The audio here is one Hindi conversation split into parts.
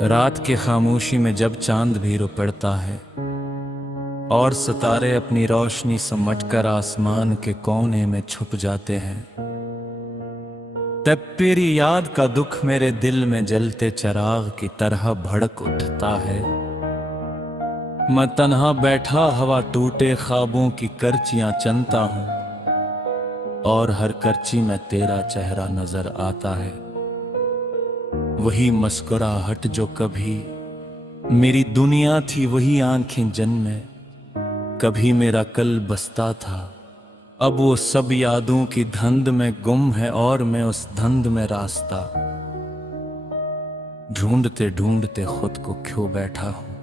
रात के खामोशी में जब चांद भी रुपड़ता है और सितारे अपनी रोशनी समटकर आसमान के कोने में छुप जाते हैं, तब तेरी याद का दुख मेरे दिल में जलते चिराग की तरह भड़क उठता है। मैं तन्हा बैठा हवा टूटे ख्वाबों की करचियां चनता हूं और हर करची में तेरा चेहरा नजर आता है। वही मुस्कुराहट जो कभी मेरी दुनिया थी, वही आंखें जन्मे कभी मेरा कल बसता था। अब वो सब यादों की धंध में गुम है और मैं उस धंध में रास्ता ढूंढते ढूंढते खुद को खो बैठा हूं।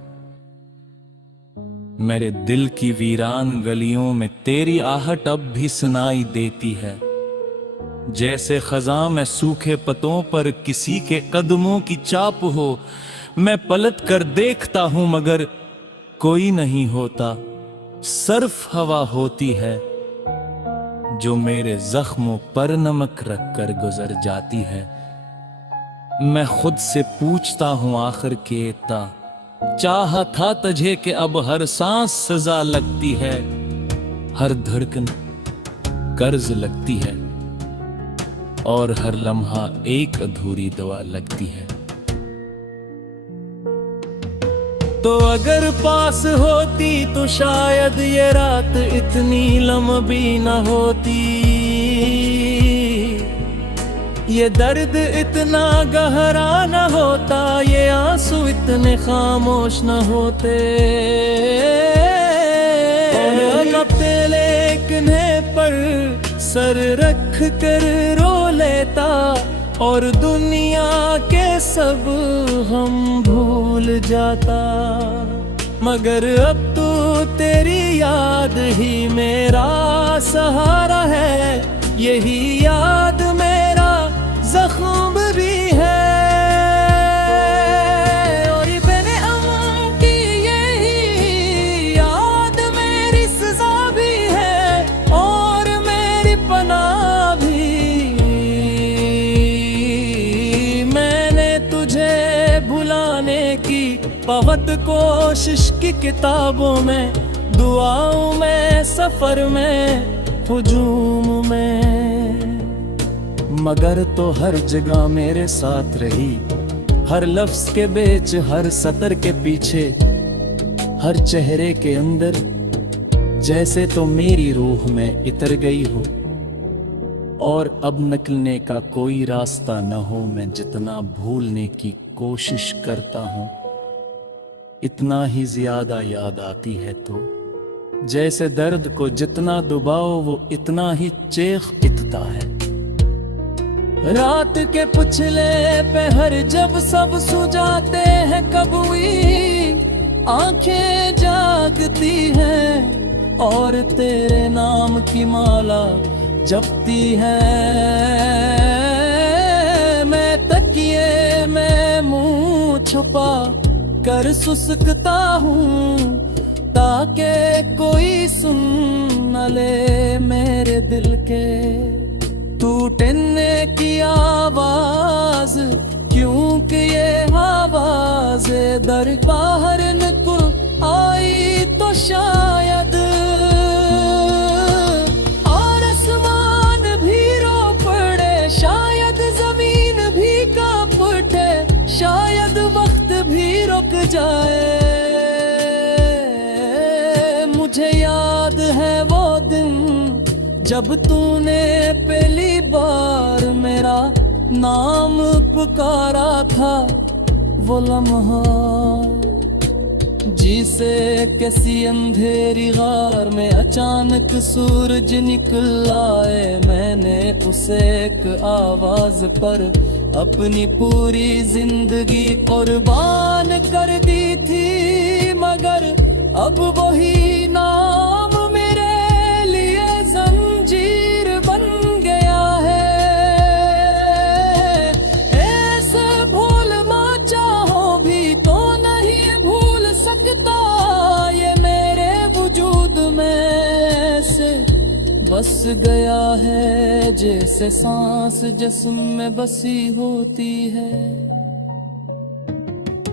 मेरे दिल की वीरान गलियों में तेरी आहट अब भी सुनाई देती है, जैसे खज़ां में सूखे पत्तों पर किसी के कदमों की चाप हो। मैं पलट कर देखता हूं मगर कोई नहीं होता, सिर्फ हवा होती है जो मेरे जख्मों पर नमक रख कर गुजर जाती है। मैं खुद से पूछता हूं आखिर के इतना चाहा था तुझे कि अब हर सांस सजा लगती है, हर धड़कन कर्ज लगती है और हर लम्हा एक अधूरी दुआ लगती है। तो अगर पास होती तो शायद ये रात इतनी लंबी न होती, ये दर्द इतना गहरा न होता, ये आंसू इतने खामोश न होते। लेकिन पर सर रख कर रो लेता और दुनिया के सब हम भूल जाता, मगर अब तो तेरी याद ही मेरा सहारा है। यही याद मेरा जख्म भी है और बने अमन की यही याद मेरी सजा भी है और मेरी पनाह भी। मैंने तुझे भुलाने की बहुत कोशिश की, किताबों में, दुआओं में, सफर में, हुजूम में, मगर तो हर जगह मेरे साथ रही। हर लफ्ज के बीच, हर सतर के पीछे, हर चेहरे के अंदर, जैसे तो मेरी रूह में इतर गई हो और अब निकलने का कोई रास्ता न हो। मैं जितना भूलने की कोशिश करता हूँ इतना ही ज्यादा याद आती है। तो जैसे दर्द को जितना दबाओ वो इतना ही चेख पिटता है। रात के पुछले पहर जब सब सो जाते हैं, कब हुई आंखें जागती हैं और तेरे नाम की माला जपती है। मैं तकिए में मुंह छुपा कर सुसकता हूँ ताकि कोई सुन न ले मेरे दिल के टूटने की आवाज, क्योंकि ये आवाज दर बाहर निकल आई तो शायद और आसमान भी रो पड़े, शायद जमीन भी कांप उठे, शायद वक्त भी रुक जाए। मुझे याद है वो दिन जब तूने पहली बार मेरा नाम पुकारा था, वो लम्हा जिसे किसी अंधेरी गार में अचानक सूरज निकल आए। मैंने उसे एक आवाज पर अपनी पूरी जिंदगी कुर्बान कर दी थी, मगर अब वही नाम मेरे लिए जंजीर बन गया है। ऐसे भूलना चाहो भी तो नहीं भूल सकता, ये मेरे वजूद में से बस गया है जैसे सांस जिस्म में बसी होती है।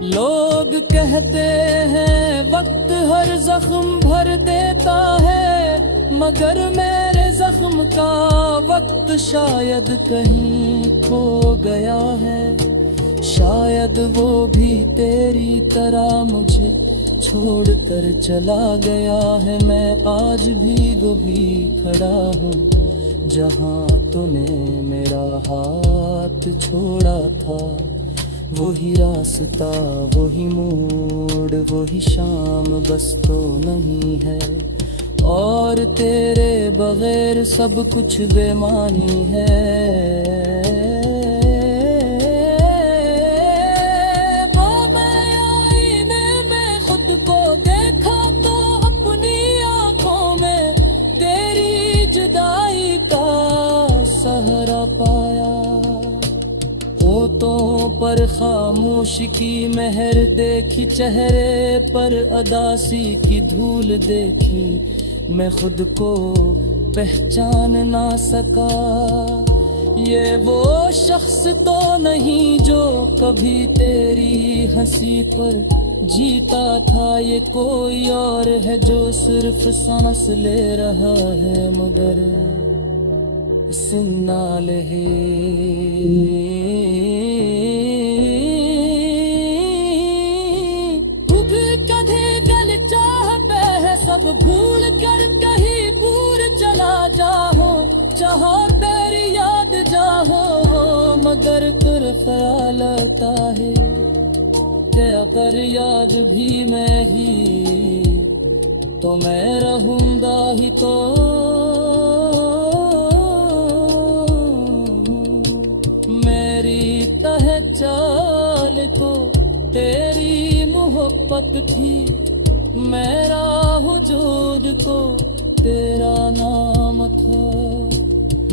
लोग कहते हैं वक्त हर जख्म भर देता है, मगर मेरे जख्म का वक्त शायद कहीं खो गया है। शायद वो भी तेरी तरह मुझे छोड़कर चला गया है। मैं आज भी वही खड़ा हूँ जहाँ तूने मेरा हाथ छोड़ा था। वही रास्ता, वही मोड़, वही शाम बस तो नहीं है। और तेरे बगैर सब कुछ बेमानी है। वो मैं आईने में खुद को देखा तो अपनी आंखों में तेरी जुदाई का सहरा पाया। होठों पर खामोशी की मेहर देखी, चेहरे पर अदासी की धूल देखी। मैं खुद को पहचान ना सका। ये वो शख्स तो नहीं जो कभी तेरी हंसी पर जीता था। ये कोई और है जो सिर्फ सांस ले रहा है मगर सिन्ना लहे। सब भूल कर कहीं दूर चला जाओ, जहाँ तेरी याद जाओ। मगर फिर ख्याल आता है कि अगर याद भी मैं ही तो मैं रहूंगा ही तो। मेरी पहचान तो तेरी मोहब्बत थी, मेरा वजूद को तेरा नाम था।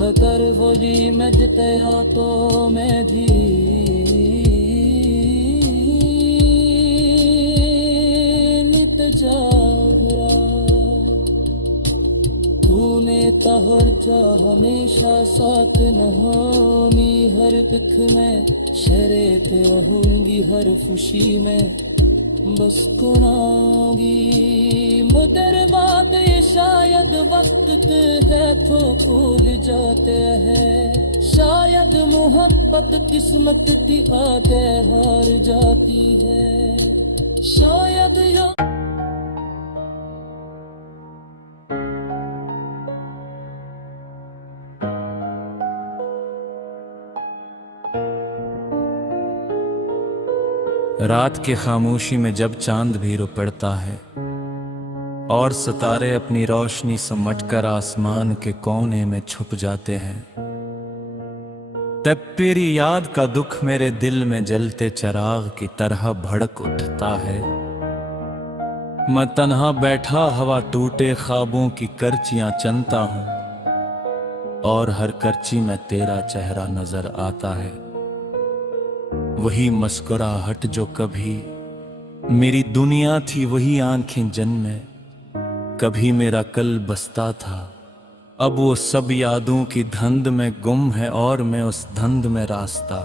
मगर वही मैं जितया तो मैं भी मिट जाऊंगा। तूने तहर जा हमेशा साथ न होनी। हर दुख में शरीक रहूंगी, हर खुशी में बस कुनागी। मगर बात ये शायद वक्त है तो भूल जाते हैं। शायद मोहब्बत किस्मत की आते हार जाती है। शायद रात की खामोशी में जब चांद भी रो पड़ता है और सितारे अपनी रोशनी समटकर आसमान के कोने में छुप जाते हैं, तब तेरी याद का दुख मेरे दिल में जलते चिराग की तरह भड़क उठता है। मैं तन्हा बैठा हवा टूटे ख्वाबों की करचियां चनता हूं और हर करची में तेरा चेहरा नजर आता है। वही मुस्कुराहट जो कभी मेरी दुनिया थी, वही आंखें जन्मे कभी मेरा कल बसता था। अब वो सब यादों की धंध में गुम है और मैं उस धंध में रास्ता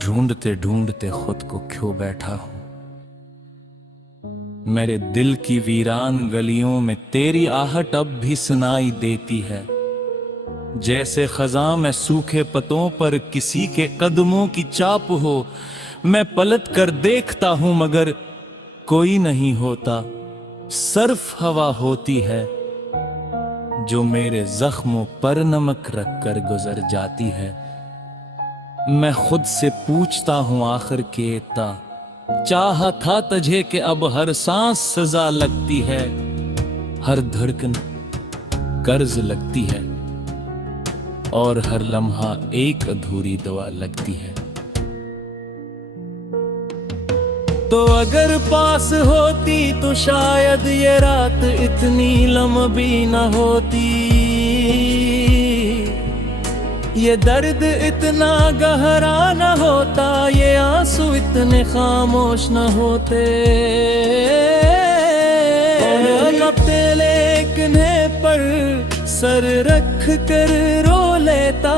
ढूंढते ढूंढते खुद को खो बैठा हूं। मेरे दिल की वीरान गलियों में तेरी आहट अब भी सुनाई देती है। जैसे खज़ां में सूखे पत्तों पर किसी के कदमों की चाप हो। मैं पलट कर देखता हूं मगर कोई नहीं होता। सिर्फ हवा होती है जो मेरे जख्मों पर नमक रख कर गुजर जाती है। मैं खुद से पूछता हूं आखिर के इतना चाहा था तुझे कि अब हर सांस सजा लगती है, हर धड़कन कर्ज लगती है और हर लम्हा एक अधूरी दुआ लगती है। तो अगर पास होती तो शायद ये रात इतनी लंबी न होती, ये दर्द इतना गहरा न होता, ये आंसू इतने खामोश न होते। और अपने लेकिन पर सर रख कर रो लेता,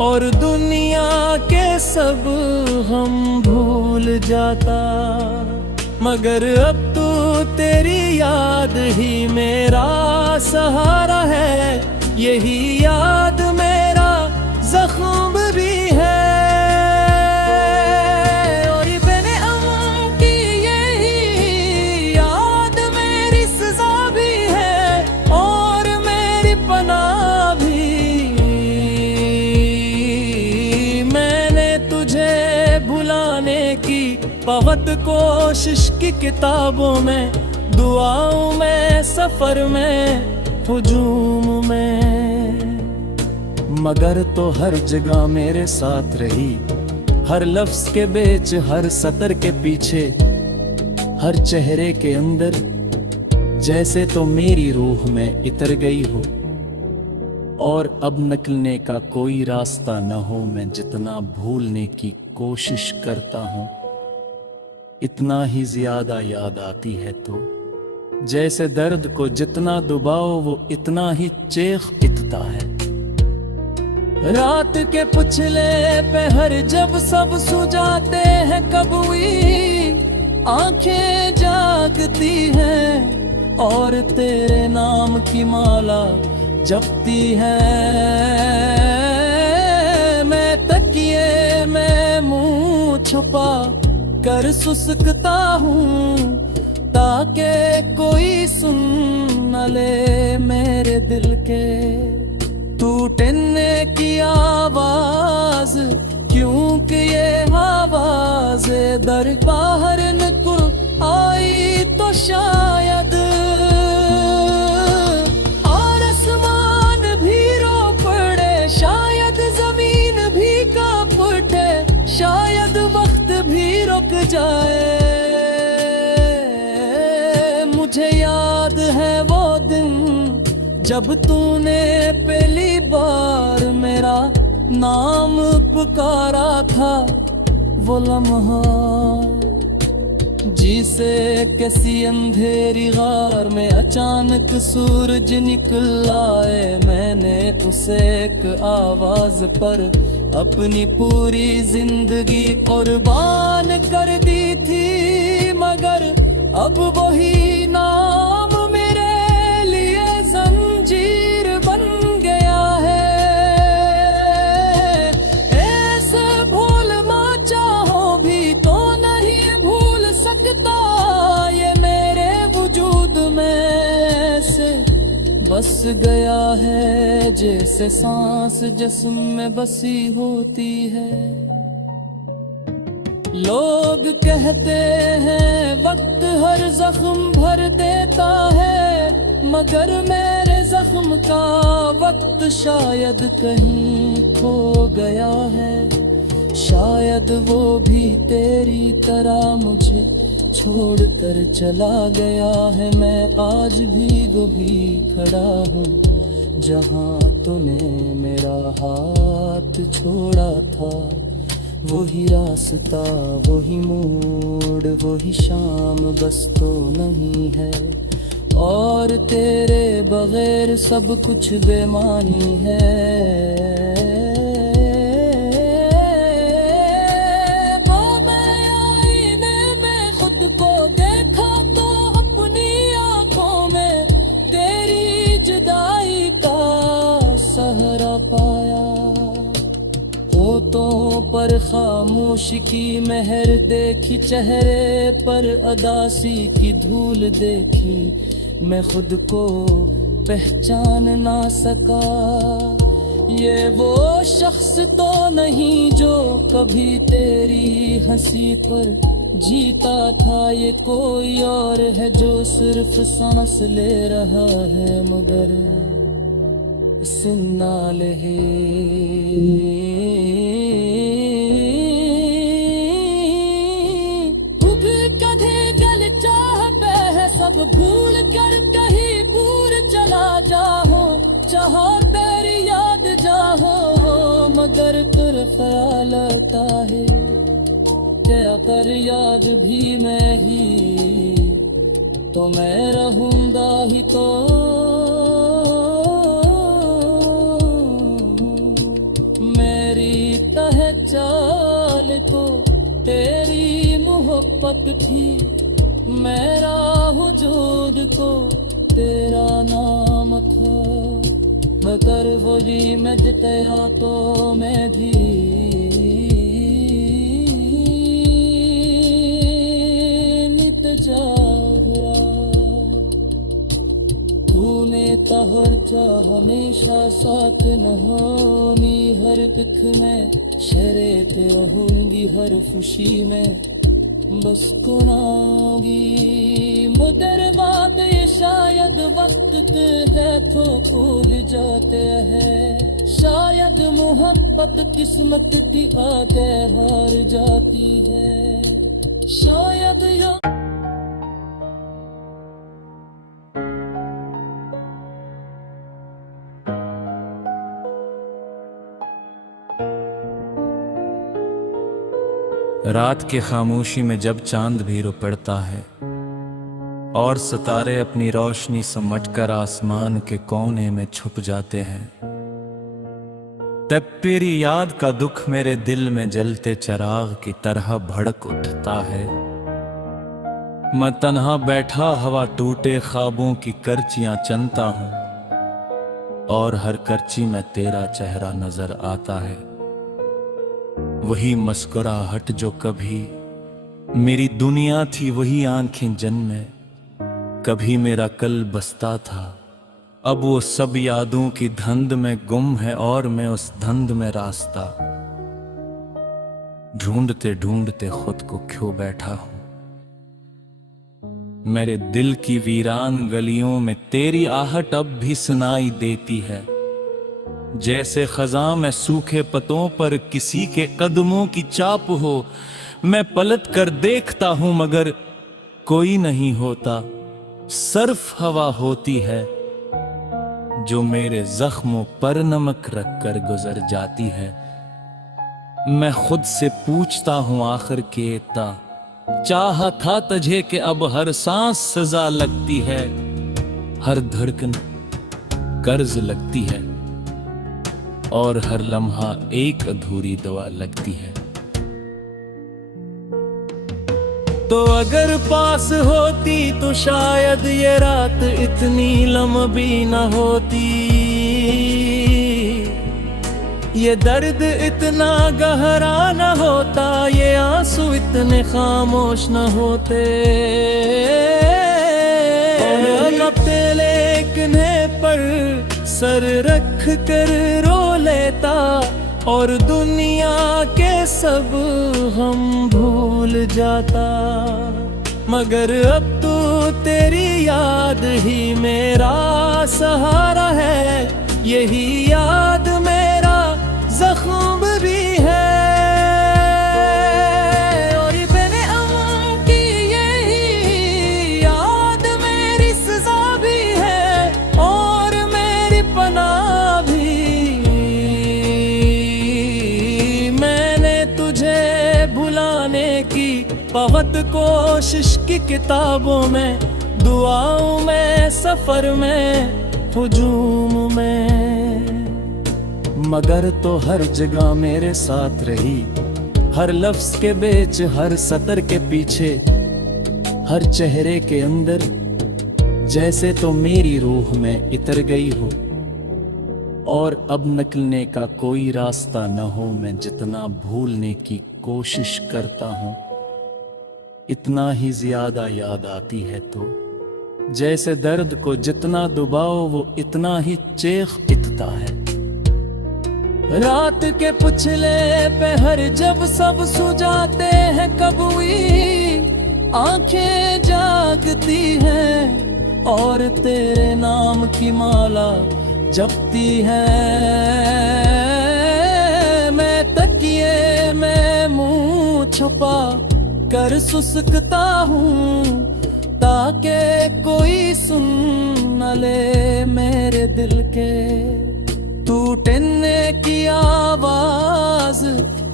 और दुनिया के सब हम भूल जाता, मगर अब तो तेरी याद ही मेरा सहारा है, यही याद मेरा जख्म भी है। और बिन अम की यही याद मेरी सजा भी है, और मेरी पनाह भी। मैंने तुझे भुलाने की बहुत कोशिश की, किताबों में, दुआओं में, सफर में, हुजूम में, मगर तो हर जगह मेरे साथ रही, हर लफ्ज के बीच, हर सतर के पीछे, हर चेहरे के अंदर, जैसे तो मेरी रूह में इतर गई हो। और अब निकलने का कोई रास्ता न हो, मैं जितना भूलने की कोशिश करता हूँ, इतना ही ज्यादा याद आती है। तो जैसे दर्द को जितना दबाओ वो इतना ही चेख इतना है। रात के पिछले पहर जब सब सो जाते हैं, कब हुई आंखें जागती हैं और तेरे नाम की माला जपती है। मैं तकिए में मुंह छुपा कर सुसकता हूँ, ताकि कोई सुन न ले मेरे दिल के टूटने की आवाज, क्योंकि ये आवाज दर बाहर निकल आई तो शायद और आसमान भी रो पड़े, शायद जमीन भी कांप उठे, शायद वक्त भी रुक जाए। मुझे याद है वो दिन जब तूने पहली बार मेरा नाम पुकारा था, वो लम्हा जिसे किसी अंधेरी गार में अचानक सूरज निकल आए। मैंने उसे एक आवाज पर अपनी पूरी जिंदगी कुर्बान कर दी थी, मगर अब वही नाम मेरे लिए जंजीर बन गया है। ऐसे भूल ना चाहो भी तो नहीं भूल सकता, ये मेरे वजूद में से बस गया है, जैसे सांस जिस्म में बसी होती है। लोग कहते हैं वक्त हर जख्म भर देता है, मगर मेरे जख्म का वक्त शायद कहीं खो गया है। शायद वो भी तेरी तरह मुझे छोड़कर चला गया है। मैं आज भी वही खड़ा हूँ जहाँ तूने मेरा हाथ छोड़ा था। वही रास्ता, वही मोड़, वही शाम बस तो नहीं है, और तेरे बगैर सब कुछ बेमानी है। वो मैं आईने में खुद को देखा तो अपनी आंखों में तेरी जुदाई का सहरा पाया। होठों पर खामोशी की मेहर देखी, चेहरे पर अदासी की धूल देखी, मैं खुद को पहचान ना सका। ये वो शख्स तो नहीं जो कभी तेरी हंसी पर जीता था, ये कोई और है जो सिर्फ सांस ले रहा है मगर सिन्ना ले। सब भूल कर कहीं दूर चला जाओ, चाहो तेरी याद जाओ, मगर तेरा ख्याल आता है क्या कर याद भी मैं ही, तो मैं रहूंगा ही तो मेरे तेरी मोहब्बत थी, मेरा वजूद को तेरा नाम था। मगर वही मैं जितया तो मैं भी मिट जाऊंगा। तूने तहर चा हमेशा साथ न होनी, हर दुख में शरीक रहूंगी, हर खुशी में बस कुनागी। मुदर बात ये शायद वक्त है तो भूल जाते हैं, शायद मोहब्बत किस्मत की आदत हार जाती है, शायद या रात के खामोशी में जब चांद भी रो पड़ता है और सितारे अपनी रोशनी समटकर आसमान के कोने में छुप जाते हैं, तब तेरी याद का दुख मेरे दिल में जलते चिराग की तरह भड़क उठता है। मैं तन्हा बैठा हवा टूटे ख्वाबों की करचियां चनता हूं और हर करची में तेरा चेहरा नजर आता है। वही मुस्कुराहट जो कभी मेरी दुनिया थी, वही आंखें जन्मे कभी मेरा कल बसता था। अब वो सब यादों की धंध में गुम है और मैं उस धंध में रास्ता ढूंढते ढूंढते खुद को खो बैठा हूं। मेरे दिल की वीरान गलियों में तेरी आहट अब भी सुनाई देती है, जैसे खज़ां में सूखे पतों पर किसी के कदमों की चाप हो। मैं पलट कर देखता हूं मगर कोई नहीं होता, सिर्फ हवा होती है जो मेरे जख्मों पर नमक रख कर गुजर जाती है। मैं खुद से पूछता हूं आखिर के इतना चाहा था तुझे कि अब हर सांस सजा लगती है, हर धड़कन कर्ज लगती है और हर लम्हा एक अधूरी दुआ लगती है। तो अगर पास होती तो शायद ये रात इतनी लंबी न होती, ये दर्द इतना गहरा न होता, ये आंसू इतने खामोश न होते। लपटे लेकने पर सर रख कर रो लेता और दुनिया के सब हम भूल जाता, मगर अब तो तेरी याद ही मेरा सहारा है, यही याद मेरा जख्म भी है। और मैंने की यही याद मेरी सजा भी है और मेरी पनाह भी। मैंने तुझे भुलाने की बहुत कोशिश की, किताबों में, दुआओं में, सफर में, हुजूम में, मगर तो हर जगह मेरे साथ रही, हर लफ्ज के बीच, हर सतर के पीछे, हर चेहरे के अंदर, जैसे तो मेरी रूह में इतर गई हो और अब निकलने का कोई रास्ता न हो। मैं जितना भूलने की कोशिश करता हूँ इतना ही ज्यादा याद आती है, तो जैसे दर्द को जितना दबाओ वो इतना ही चेख इतना है। रात के पुछले पहर जब सब सो जाते हैं, कब हुई आंखें जागती हैं और तेरे नाम की माला जपती है। मैं तकिए में मुंह छुपा कर सुसकता हूँ ताकि कोई सुन न ले मेरे दिल के टूटने की आवाज,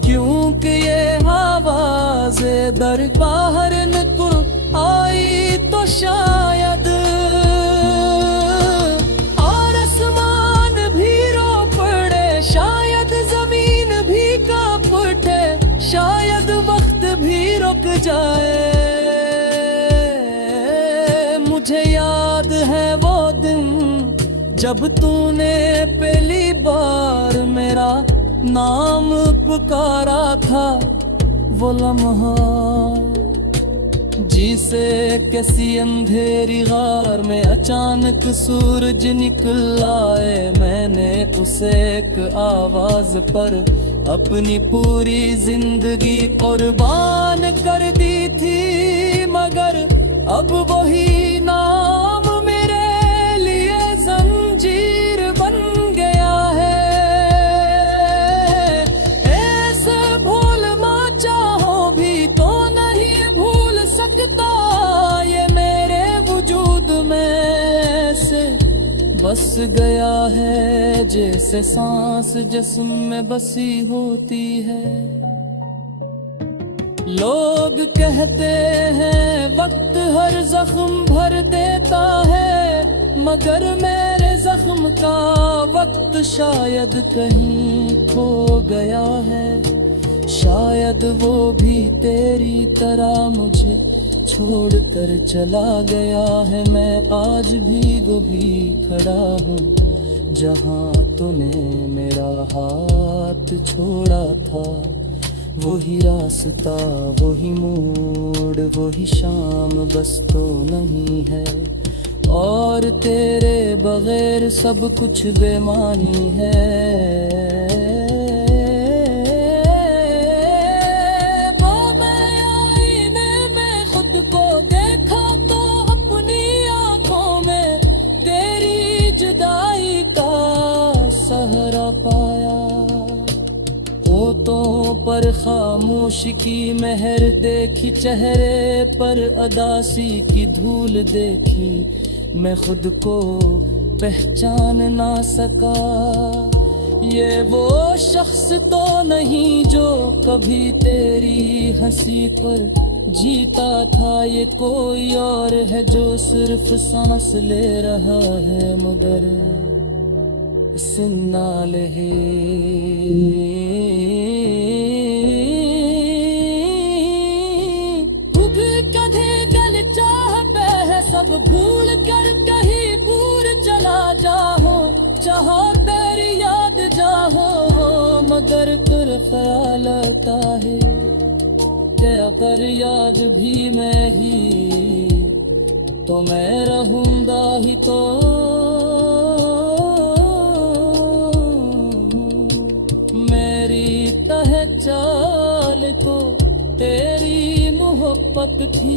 क्योंकि ये आवाज दर बाहर निकल आई तो शायद और आसमान भी रो पड़े, शायद जमीन भी कांप उठे, शायद वक्त भी जब तूने पहली बार मेरा नाम पुकारा था, वो लम्हा जिसे किसी अंधेरी गार में अचानक सूरज निकल आए, मैंने उसे एक आवाज पर अपनी पूरी जिंदगी कुर्बान कर दी थी। मगर अब वही नाम मेरे लिए जंजीर बन गया है। ऐसे भूलना चाहो भी तो नहीं भूल सकता, ये मेरे वजूद में से बस गया है, जैसे सांस जिस्म में बसी होती है। लोग कहते हैं वक्त हर जख्म भर देता है, मगर मेरे जख्म का वक्त शायद कहीं खो गया है। शायद वो भी तेरी तरह मुझे छोड़कर चला गया है। मैं आज भी वही खड़ा हूँ जहाँ तूने मेरा हाथ छोड़ा था। वही रास्ता, वही मोड़, वही शाम बस तो नहीं है, और तेरे बगैर सब कुछ बेमानी है। सहरा पाया ओतों पर खामोशी की मेहर देखी, चेहरे पर अदासी की धूल देखी, मैं खुद को पहचान ना सका। ये वो शख्स तो नहीं जो कभी तेरी हंसी पर जीता था, ये कोई और है जो सिर्फ सांस ले रहा है मगर सिन्नाल है। खुद कधे गल चाहते है सब भूल कर कहीं दूर चला जाओ, चाहो तेरी याद जाओ, मगर तुर ख्याल आता है तेरा पर याद भी मैं ही तो मैं रहूंगा ही तो। चाल तो तेरी मोहब्बत थी,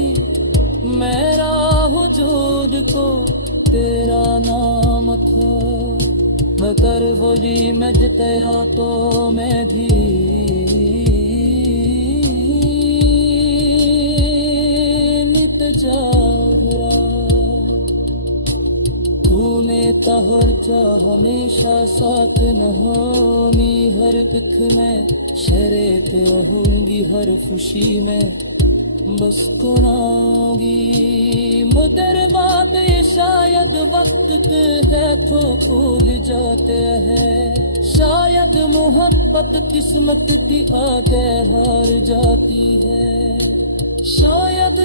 मेरा वजूद को तेरा नाम था, मगर वही मैं जितया तो मैं भी नित जागरा। तूने तहर जा हमेशा साथ न होनी, हर दुख में शरीत रहूंगी, हर खुशी में बस कुनागी। मुदर बात ये शायद वक्त है तो खो जाते हैं, शायद मोहब्बत किस्मत की आगे हार जाती है, शायद